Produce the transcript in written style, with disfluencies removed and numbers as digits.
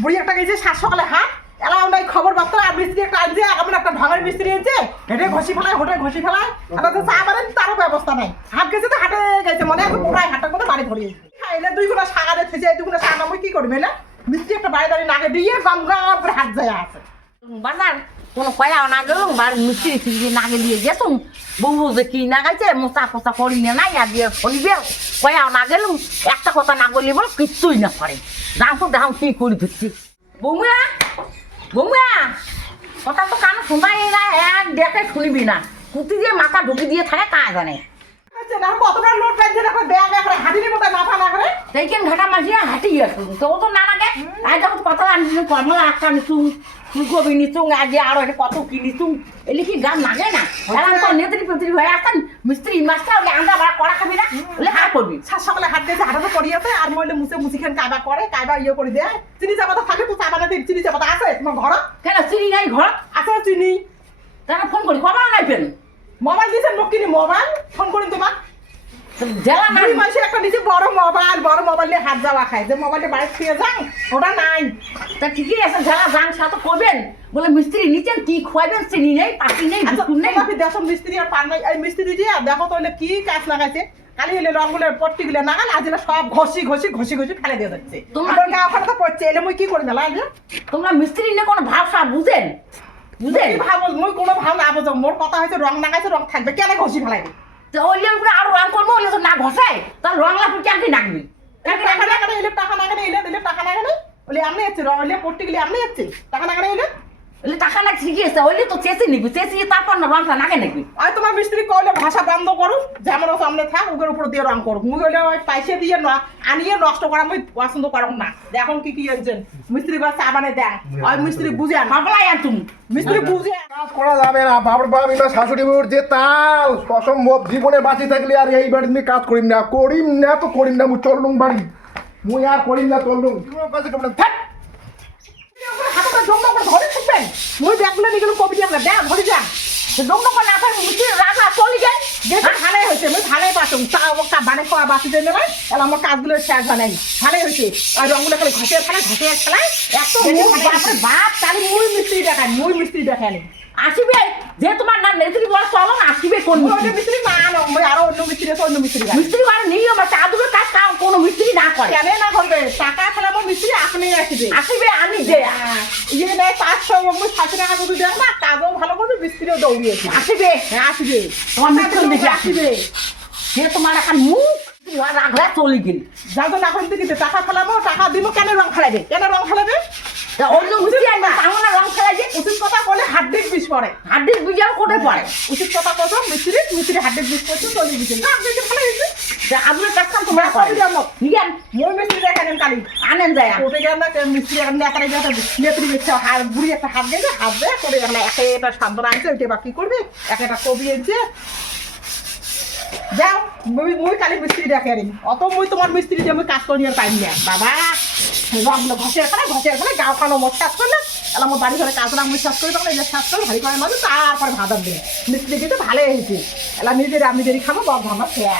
বুড়ি একটা গেছে সাত সকালে হাট এলাও নাই খবর বার্তা আর মিস্ত্রি একটা আনছে এমন একটা ঢঙের মিস্ত্রি এনেছে হেঁটে ঘষি ফেলায় হোটেল ঘষি ফেলায় আর চা বানেন তারও ব্যবস্থা নাই হাট গেছে তো হাটে গেছে মনে এখন পুরাই হাটের মতো বাড়ি ধরিয়েছে এলে দুই গুলো সাগারে থেছে দুই গুলো সাগা আমি কি করবে না মিস্ত্রি একটা বাড়ি দাঁড়িয়ে নাগে দিয়ে গঙ্গা করে হাট যায় আছে বাজার কোনো কয়া না গেল বার মিস্ত্রি ফিরি নাগে দিয়ে গেছুম বউ যে কি না গাইছে মোচা ফোচা করি না নাই আর দিয়ে শনিবে কয়া না গেলুম একটা কথা না বলি বল কিচ্ছুই না করে দাম তো দাম কি করে ধরছি বৌমা বৌমা কথা তো কানে শোনাই না এক দেখে শুনবি না কুতি দিয়ে মাথা ঢুকি দিয়ে থাকে তা জানে কতটা লোড পাইছে দেখো ব্যাগ একটা হাঁটিনি কোথায় মাথা না করে সেইখান ঘাটা মাঝিয়া হাঁটি আসুন তো তো না লাগে আজ যখন কথা আনছি কমলা আটটা নিচুম ফুলকপি নিচুং আজ আরো একটা কত কি নিচুং এলে কি গান লাগে না এখন তো নেত্রী পেত্রী হয়ে আসতেন মিস্ত্রি মাস্টার হলে আমরা আবার কড়া খাবি না বলে হার করবি সাত সকালে হাট গেছে হাঁটাতে করিয়েছে আর মহিলা মুছে মুছিখান কাবা করে কাবা ইয়ে করে দেয় চিনি চাপাতা থাকে তো চা বানাতে চিনি চাপাতা আছে তোমার ঘর কেন চিনি নাই ঘর আছে চিনি তারা ফোন করি কমলা নাই পেন মোবাইল দিয়েছেন লোক কিনি মোবাইল ফোন করেন তোমার জেলা না দুই মাসের একটা নিচে বড় মোবাইল নিয়ে হাত যাওয়া খায় যে মোবাইলটা বাড়ি ফিরে যান ওটা নাই তা ঠিকই আছে জেলা যান সাথে করবেন বলে মিস্ত্রি নিচেন কি খোয়াবেন চিনি নেই পাখি নেই বিস্কুট নেই দেখো মিস্ত্রি আর পান নাই এই মিস্ত্রি দিয়ে দেখো তো কি কাজ লাগাইছে কালি এলে রঙগুলোর পট্টিগুলো নাগাল আজ সব ঘষি ফেলে দিয়ে যাচ্ছে তোমার গা ওখানে তো পড়ছে এলে মুই কি করি না লাগে তোমরা মিস্ত্রি নিয়ে কোনো ভাবসা বুঝেন ভাবো মুই কোনো ভাব না বুঝো মোর কথা হয়েছে রং লাগাইছে রং থাকবে কেন ঘষি ফেলাইবে তো ওই উপরে আরো রং করবো ওইলে তো না ঘষায় তার রং লাগবে কেন নাকবি টাকা লাগানে এলে টাকা লাগানে এলে টাকা লাগানে বলে আমনে যাচ্ছে রং এলে পট্টিগুলি আমনে যাচ্ছে টাকা লাগানে এলে ওইলে টাকা না ঠিকই আছে ওইলে তো চেঁচে নিবি চেঁচিয়ে তারপর না রংটা নাকে নাকবি আর তোমার মিস্ত্রি কইলে ভাষা বন্ধ করো যেমন সামনে থাক ওগুলোর উপর দিয়ে রং করো মুই হইলে ওই পয়সা দিয়ে আনিয়ে নষ্ট করা মুই পছন্দ করো না এখন কি আনছেন মিস্ত্রি বা চা বানাই দেন ওই মিস্ত্রি বুঝে ভাবলাই আর তুমি মিস্ত্রি বুঝে কাজ করা যাবে না বাবার বাপ এটা শাশুড়ি বউর যে তাল অসম্ভব জীবনে বাঁচি থাকলে আর এই বাড়ি তুমি কাজ করিম না মুই চললুম বাড়ি মুই আর করিম না চললুম কাছে থাক হাতটা জমা করে ধরে থাকবেন মুই ব্যাগগুলো নিয়ে গেল কবি দিয়ে দেখ ধরে যান দমদম না থাকে মিস্ত্রি রাগা চলে যায় যেটা ভালোই হয়েছে মুই ভালোই পাচ্ছি চা বানাই খাওয়া বাসি দিয়ে নেবেন তাহলে আমার কাজগুলো শেষ বানাই ভালোই হয়েছে আর রঙগুলো খালি ঘষে ফেলায় এত বাপ তাহলে মুই মিস্ত্রি দেখানি আসিবে যে তোমার না নেত্রী বলা চলো না আসিবে কোন মিস্ত্রি না আরো অন্য মিস্ত্রি আছে অন্য মিস্ত্রি মিস্ত্রি আর নিয়ম আছে আদুরের কাজ কোনো মিস্ত্রি না করে কেন না করবে টাকা ফেলাবো মিস্ত্রি আপনি আসিবে আমি যে ইয়ে নেই 500 টাকা যদি দেন না কাজও ভালো করবে মিস্ত্রিও দৌড়িয়েছে আসিবে আসবে তোমার মিস্ত্রি দেখে আসিবে যে তোমার এখন মুখ রাখলে চলে গেল যাও না করতে দিতে টাকা ফেলাবো টাকা দিব কেন রং ফেলাবে অন্য মিস্ত্রি আনবে তাও না রং ফেলাই যে উচিত কথা বলে হাড্ডির বিষ পড়ে হাড্ডির বিজার কোটে পড়ে উচিত কথা কত মিস্ত্রি হাড্ডির বিষ পড়ছে চলে গেছে না আপনি কি ভালো হয়েছে আদুরের কাজ কাম তোমরা করে নিয়েন মই মিস্ত্রি দেখানেন কালি আনেন যায় কোটে গেল না মিস্ত্রি এখন নেতারে যাতে নেত্রী বেছে হাত বুড়ি একটা হাত দেয় করে এখন একটা সান্ত্বনা আনছে ওইটা বা কি করবে একটা কবি এনেছে যাও মুই কালি মিস্ত্রি দেখে নি অত মুই তোমার মিস্ত্রি দিয়ে আমি কাজ করি আর পাইনি না বাবা রঙগুলো ঘষে ফেলে গাও খানো মত কাজ করলে এলা আমার বাড়ি ঘরে কাজ না মুই কাজ করি তখন এটা কাজ করে ভারী করে মানুষ তারপরে ভাত দিন মিস্ত্রি দিতে ভালোই হয়েছে এলা নিজেরই খাবো বক ভাঙা খেয়ে